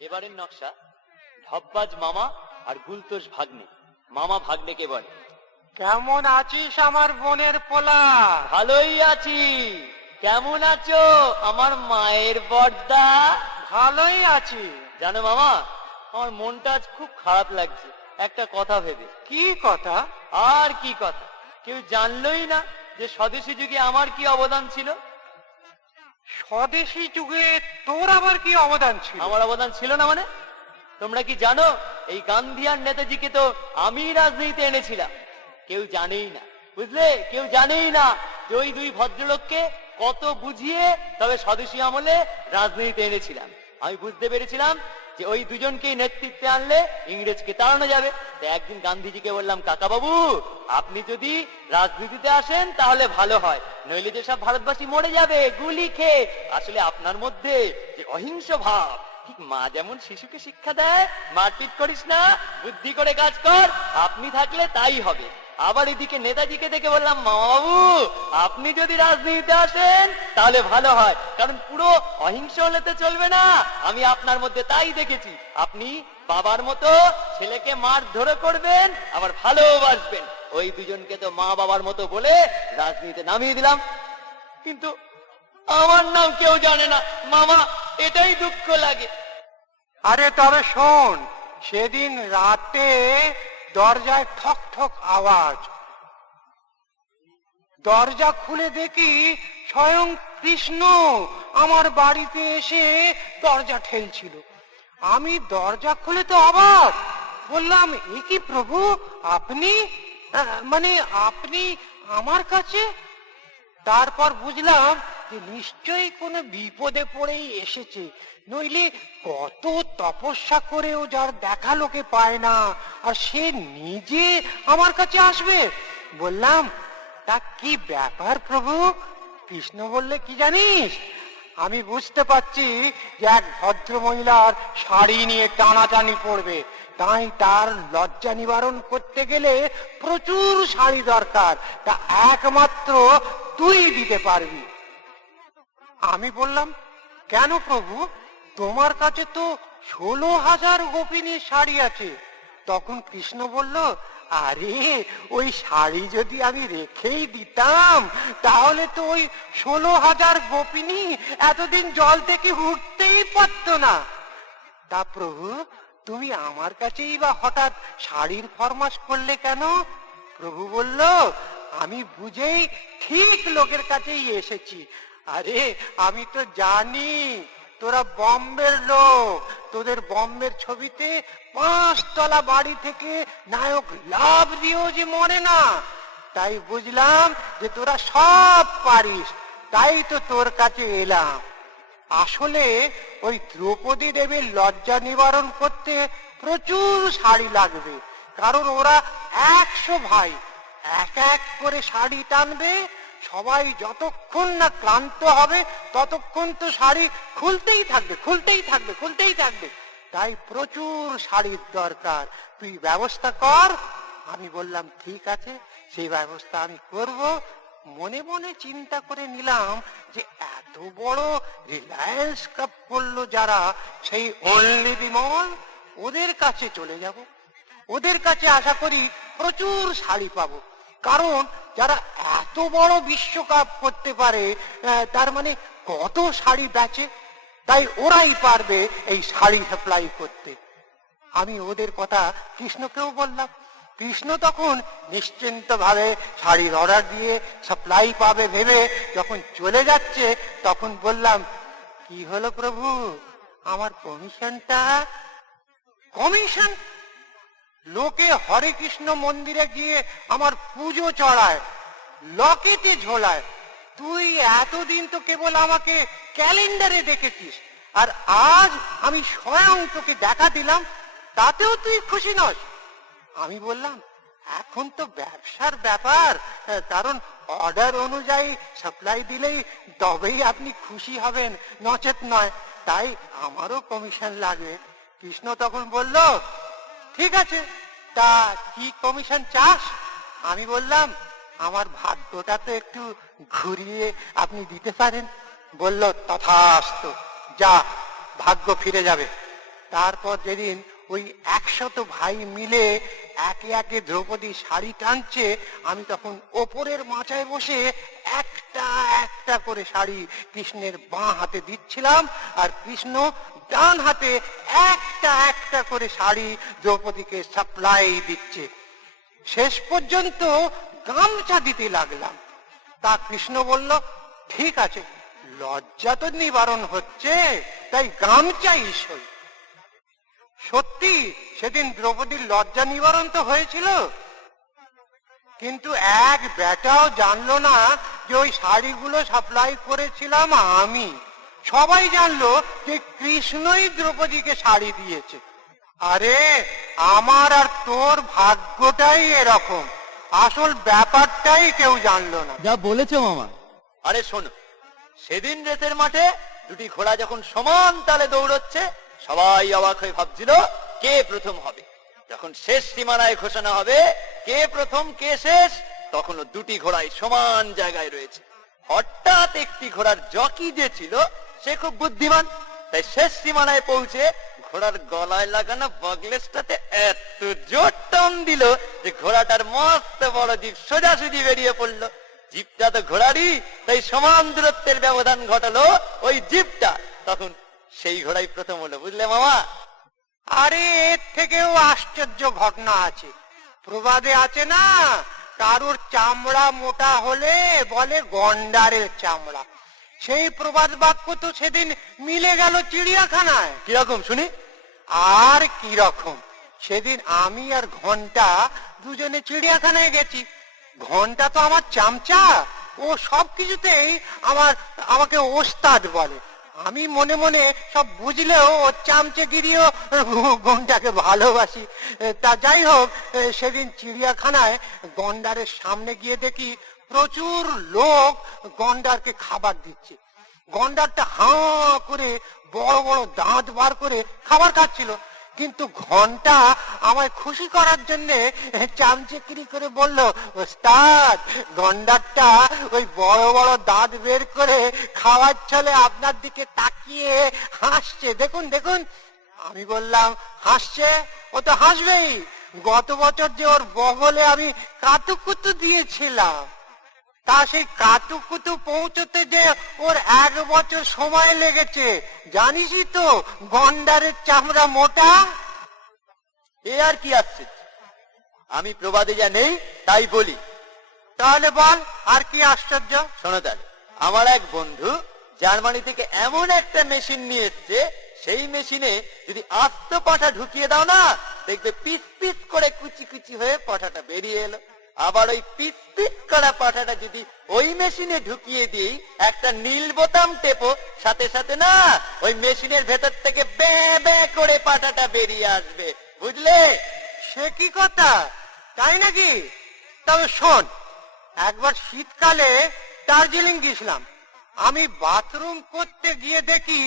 এবারের নকশা ঢপবাজ মামা আর গুলতোষ ভাগ্নে। মামা ভাগ্নেকে বলে, কেমন আছিস আমার বোনের পোলা? ভালোই আছি। কেমন আছো আমার মায়ের বর্দা? ভালোই আছি। জানো মামা, আমার মনটা আজ খুব খারাপ লাগছে একটা কথা ভেবে। কি কথা? আর কি কথা, কেউ জানলই না যে স্বদেশী যুগে আমার কি অবদান ছিল। স্বদেশী যুগে তোর আবার কি অবদান ছিল? আমার অবদান ছিল না মানে? তোমরা কি জানো এই গান্ধী আর নেতাজিকে তো আমি রাজনীতিতে এনেছিলাম। কেউ জানেই না, বুঝলে, কেউ জানেই না যে ওই দুই ভদ্রলোককে কত বুঝিয়ে তবে স্বদেশী আমলে রাজনীতিতে এনেছিলাম। আমি বুঝতে পেরেছিলাম যে ওই দুজনকেই নেতৃত্বে আনলে ইংরেজকে তাড়ানো যাবে। তাই একদিন গান্ধীজিকে বললাম, কাকা বাবু, আপনি যদি রাজনীতিতে আসেন তাহলে ভালো হয়, নইলে যে সব ভারতবাসী মরে যাবে গুলি খেয়ে। আসলে আপনার মধ্যে যে অহিংস ভাব, ঠিক মা যেমন শিশুকে শিক্ষা দেয়, মারপিট করিস না, বুদ্ধি করে কাজ কর, আপনি থাকলে তাই হবে। আবার এদিকে নেতাজিকে দেখে বললাম, মামা বাবু, আপনি যদি রাজনীতিতে আসেন তাহলে ভালো হয়, কারণ পুরো অহিংস হলে তো চলবে না। আমি আপনার মধ্যে তাই দেখেছি, আপনি বাবার মতো ছেলেকে মার ধরে করবেন, আবার ভালোবাসবেন। ওই দুজনকে তো মা বাবার মতো বলে রাজনীতিতে নামিয়ে দিলাম, কিন্তু আমার নাম কেউ জানে না মামা, এটাই দুঃখ লাগে। আরে তবে শোন, সেদিন রাতে দরজায় ঠক ঠক আওয়াজ। দরজা খুলে দেখি স্বয়ং কৃষ্ণ আমার বাড়িতে এসে দরজা ঠেলছিল। আমি দরজা খুলে তো অবাক, বললাম, এ কি প্রভু, আপনি মানে আপনি আমার কাছে? তারপর বুঝলাম যে নিশ্চয়ই কোনো বিপদে পড়েই এসেছে, নইলে কত তপস্যা করেও যার দেখা লোকে পায় না, আর সে নিজে আমার কাছে আসবে। বললাম, তা কি ব্যাপার প্রভু? কৃষ্ণ বললে, কি জানিস, আমি বুঝতে পারছি যে এক ভদ্র মহিলার শাড়ি নিয়ে টানাটানি পড়বে, তাই তার লজ্জা নিবারণ করতে গেলে প্রচুর শাড়ি দরকার, তা একমাত্র তুই দিতে পারবি। আমি বললাম, কেন প্রভু, তোমার কাছে তো 16,000 গোপিনীর শাড়ি আছে। তখন কৃষ্ণ বলল, আরে ওই শাড়ি যদি আমি রেখেই দিতাম তাহলে তো ওই 16,000 গোপিনী এতদিন জল থেকে উঠতেই পারতো না। তা প্রভু, তুমি আমার কাছেই বা হঠাৎ শাড়ির ফরমাস করলে কেন? প্রভু বলল, আমি বুঝেই ঠিক লোকের কাছেই এসেছি। আরে আমি তো জানি তোরা বম্বের লোক, তোদের বম্বের ছবিতে 5 তলা বাড়ি থেকে নায়ক লাভ দিয়েও যে মরে না, তাই বুঝলাম যে তোরা সব পারিস, তাই তো তোর কাছে এলাম। আসলে ওই দ্রৌপদী দেবীর লজ্জা নিবারণ করতে প্রচুর শাড়ি লাগবে, কারণ ওরা 100 ভাই, এক এক করে শাড়ি টানবে। সবাই যতক্ষণ না ক্লান্ত হবে ততক্ষণ তো শাড়ি খুলতেই থাকবে, খুলতেই থাকবে, খুলতেই থাকবে। তাই প্রচুর শাড়ির দরকার, তুই ব্যবস্থা কর। আমি বললাম, ঠিক আছে, সেই ব্যবস্থা আমি করব। মনে মনে চিন্তা করে নিলাম যে এত বড় রিলায়েন্স কাপ করলো যারা, সেই অনলি বিমল, ওদের কাছে চলে যাব। ওদের কাছে আশা করি প্রচুর শাড়ি পাবো, কারণ যারা এত বড় বিশ্বকাপ করতে পারে তার মানে কত শাড়ি বেচে, তাই ওরাই পারবে এই শাড়ি সাপ্লাই করতে। আমি ওদের কথা কৃষ্ণকেও বললাম। কৃষ্ণ তখন নিশ্চিন্ত ভাবে শাড়ির অর্ডার দিয়ে সাপ্লাই পাবে ভেবে যখন চলে যাচ্ছে, তখন বললাম, কি হলো প্রভু, আমার কমিশনটা? কমিশন? লোকে হরে কৃষ্ণ মন্দিরে গিয়ে আমার পুজো চড়ায়, লকেটে ঝোলায়, তুই এতদিন তো কেবল আমাকে ক্যালেন্ডারে দেখেছিস, আর আজ আমি স্বয়ং তোকে দেখা দিলাম, তাতেও তুই খুশি নস? আমি বললাম, এখন তো ব্যবসার ব্যাপার, কারণ অর্ডার অনুযায়ী সাপ্লাই দিলেই তবেই আপনি খুশি হবেন, নচেত নয়, তাই আমারও কমিশন লাগে। কৃষ্ণ তখন বলল, ঠিক আছে, তা কি কমিশন চাস? আমি বললাম, আমার ভাগ্যটা তো একটু ঘুরিয়ে আপনি দিতে পারেন। বলল, তথাস্তু, যা, ভাগ্য ফিরে যাবে। তারপর যেদিন ওই 100 ভাই মিলে একে একে দ্রৌপদী শাড়ি টানছে, আমি তখন ওপরের মাচায় বসে একটা একটা করে শাড়ি কৃষ্ণের বাঁ হাতে দিচ্ছিলাম, আর কৃষ্ণ ডান হাতে একটা একটা করে শাড়ি দ্রৌপদীকে সাপ্লাই দিচ্ছে। শেষ পর্যন্ত গামছা দিতে লাগলাম। তা কৃষ্ণ বলল, ঠিক আছে, লজ্জা তো নিবারণ হচ্ছে, তাই গামচাই সই। সত্যি সেদিন দ্রৌপদীর লজ্জা নিবারণ তো হয়েছিল, কিন্তু এক বেটাও জানলো না যে ওই শাড়িগুলো সাপ্লাই করেছিলাম আমি। সবাই জানলো যে কৃষ্ণই দ্রৌপদীকে শাড়ি দিয়েছে। আরে আমার আর তোর ভাগ্যটাই এরকম, আসল ব্যাপারটাই কেউ জানলো না। যা বলেছো মামা। আরে শোনো, সেদিন রেসের মাঠে দুটি ঘোড়া যখন সমান তালে দৌড়চ্ছে, সবাই অবাক হয়ে ভাবছিল কে প্রথম হবে। যখন শেষ সীমানায় ঘোষণা হবে কে প্রথম কে শেষ, তখনও দুটি ঘোড়াই সমান জায়গায় রয়েছে। হঠাৎ একটি ঘোড়ার জকি যে ছিল সে খুব বুদ্ধিমান, তাই শেষ সীমানায় পৌঁছে ঘোড়ার গলায় লাগানো বগলেসটাতে এত জোর টান দিল যে ঘোড়াটার মস্ত বড় জিভ সোজাসুজি বেরিয়ে পড়লো। জিভটা তো ঘোড়ারই, তাই সমান দূরত্বের ব্যবধান ঘটালো ওই জিভটা। তখন সেই ঘোড়াই প্রথম হলো, বুঝলে মামা? আরে এর থেকেও আশ্চর্য ঘটনা আছে। প্রবাদে আছে না, কারোর চামড়া মোটা হলে বলে গন্ডারের চামড়া। সেই প্রবাদ বাক্য তো সেদিন মিলে গেল চিড়িয়াখানায়। কিরকম শুনি? আর কি রকম, সেদিন আমি আর ঘন্টা দুজনে চিড়িয়াখানায় গেছি। ঘন্টা তো আমার চামচা, ও সব কিছুতেই আমাকে ওস্তাদ বলে। আমি মনে মনে সব বুঝলেও ও চামচেগিরিও ঘন্টাকে ভালোবাসি। তা যাই হোক, সেদিন চিড়িয়াখানায় গন্ডারের সামনে গিয়ে দেখি প্রচুর লোক গন্ডারকে খাবার দিচ্ছে। গন্ডারটা হাঁ করে বড় বড় দাঁত বার করে খাবার খাচ্ছিল, কিন্তু ঘন্টা আমায় খুশি করার জন্য চামচেকিরি করে বলল, ওস্তাদ, গন্ডারটা ওই বড় বড় দাঁত বের করে খাওয়ার ছলে আপনার দিকে তাকিয়ে হাসছে, দেখুন দেখুন। আমি বললাম, হাসছে? ও তো হাসবেই, গত বছর যে ওর বগলে আমি কাতুকুতু দিয়েছিলাম, তা সেই কাতুকুতু পৌঁছতে যে ওর 1 বছর সময় লেগেছে। জানিসই তো গন্ডারের চামড়া মোটা। এ আর কি আসছে, আমি প্রবাদে যা নেই তাই বলি। তাহলে বল, আর কি আশ্চর্য? শোনো তাহলে, আমার এক বন্ধু জার্মানি থেকে এমন একটা মেশিন নিয়ে এসছে, সেই মেশিনে যদি আস্ত পাঠা ঢুকিয়ে দাও না, দেখবে পিস পিস করে কুচি কুচি হয়ে পাঠাটা বেরিয়ে এলো। আবার ওই পিস পিস করা পাঠাটা যদি ওই মেশিনে ঢুকিয়ে দিই, একটা নীল বোতাম টেপো, সাথে সাথে না ওই মেশিনের ভেতর থেকে বে বে করে পাঠাটা বেরিয়ে আসবে, বুঝলে? সে কি কথা, তাই নাকি? তবে শোন, একবার শীতকালে দার্জিলিং গেছিলাম। আমি বাথরুম করতে গিয়ে দেখি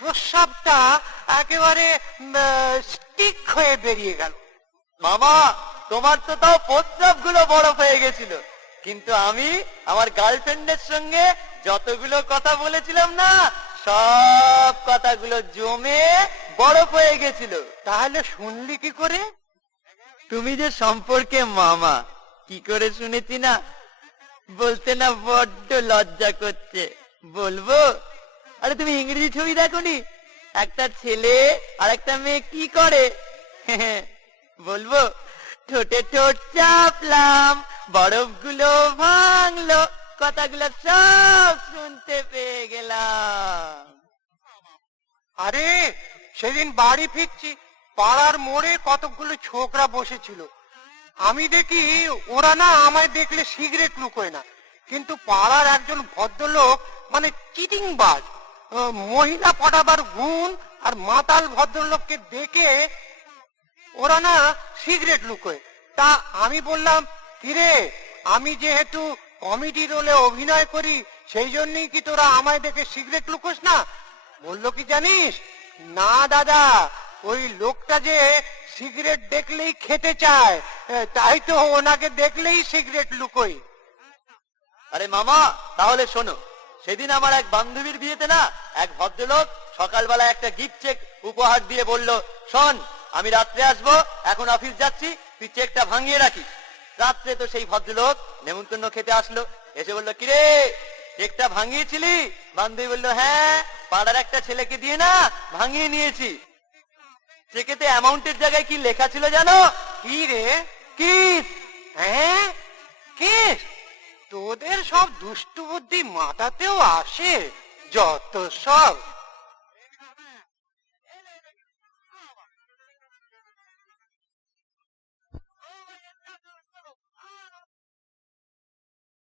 প্রস্রাবটা একেবারে স্টিক হয়ে বেরিয়ে গেল। মামা, তোমার তো তাও প্রস্রাব গুলো বরফ হয়ে গেছিল, কিন্তু আমি আমার গার্লফ্রেন্ডের সঙ্গে যতগুলো কথা বলেছিলাম না, সব কথাগুলো জমে বরফ হয়ে গেছিল। তাহলে শুনলি কি করে? তুমি যে সম্পর্কে মামা, কি করে শুনেছি না? বলতে না বড্ড লজ্জা করছে, বলবো? আরে তুমি ইংরেজি ছবি দেখোনি, একটা ছেলে আর একটা মেয়ে কি করে? বলবো? ঠোঁটে ঠোঁট চাপলাম, বরফগুলো ভাঙলো, কথাগুলো সব শুনতে পেয়ে গেলাম। আরে সেদিন বাড়ি ফিরছি, পাড়ার মোড়ে কতগুলো ছোকরা বসেছিল। আমি দেখি ওরা না আমায় দেখলে সিগারেট লুকোয় না, কিন্তু পাড়ার একজন ভদ্রলোক, মানে চিটিংবাজ, মহিলা পটাবার গুণ আর মাতাল ভদ্রলোককে দেখে ওরা না সিগারেট লুকোয়। তা আমি বললাম, কিরে, আমি যেহেতু কমেডি রোলে অভিনয় করি, সেই জন্যই কি তোরা আমায় দেখে সিগারেট লুকোস না? বললো কি জানিস? না দাদা, ওই লোকটা যে সিগারেট দেখলেই খেতে চায়, তাই তো ওনাকে দেখলেই সিগারেট লুকোই। আরে মামা, তাহলে শোনো, সেদিন আমার এক বান্ধবীর বিয়েতে না এক ভদ্রলোক সকালবেলা একটা গিফট চেক উপহার দিয়ে বলল, শোন আমি রাত্রে আসবো, এখন অফিস যাচ্ছি, তুই চেকটা ভাঙিয়ে রাখিস। রাত্রে তো সেই ভদ্রলোক নেমন্তন্ন খেতে আসলো, এসে বললো, কিরে চেকটা ভাঙিয়েছিলি? বান্ধবী বললো, হ্যাঁ, পাড়ার একটা ছেলেকে দিয়ে না ভাঙিয়ে নিয়েছি। চেকেতে অ্যামাউন্টের জায়গায় কি লেখা ছিল জানো? কি রে? কিস। হ্যাঁ, কিস? তোদের সব দুষ্টু বুদ্ধি মাথাতেও আসে? যত সব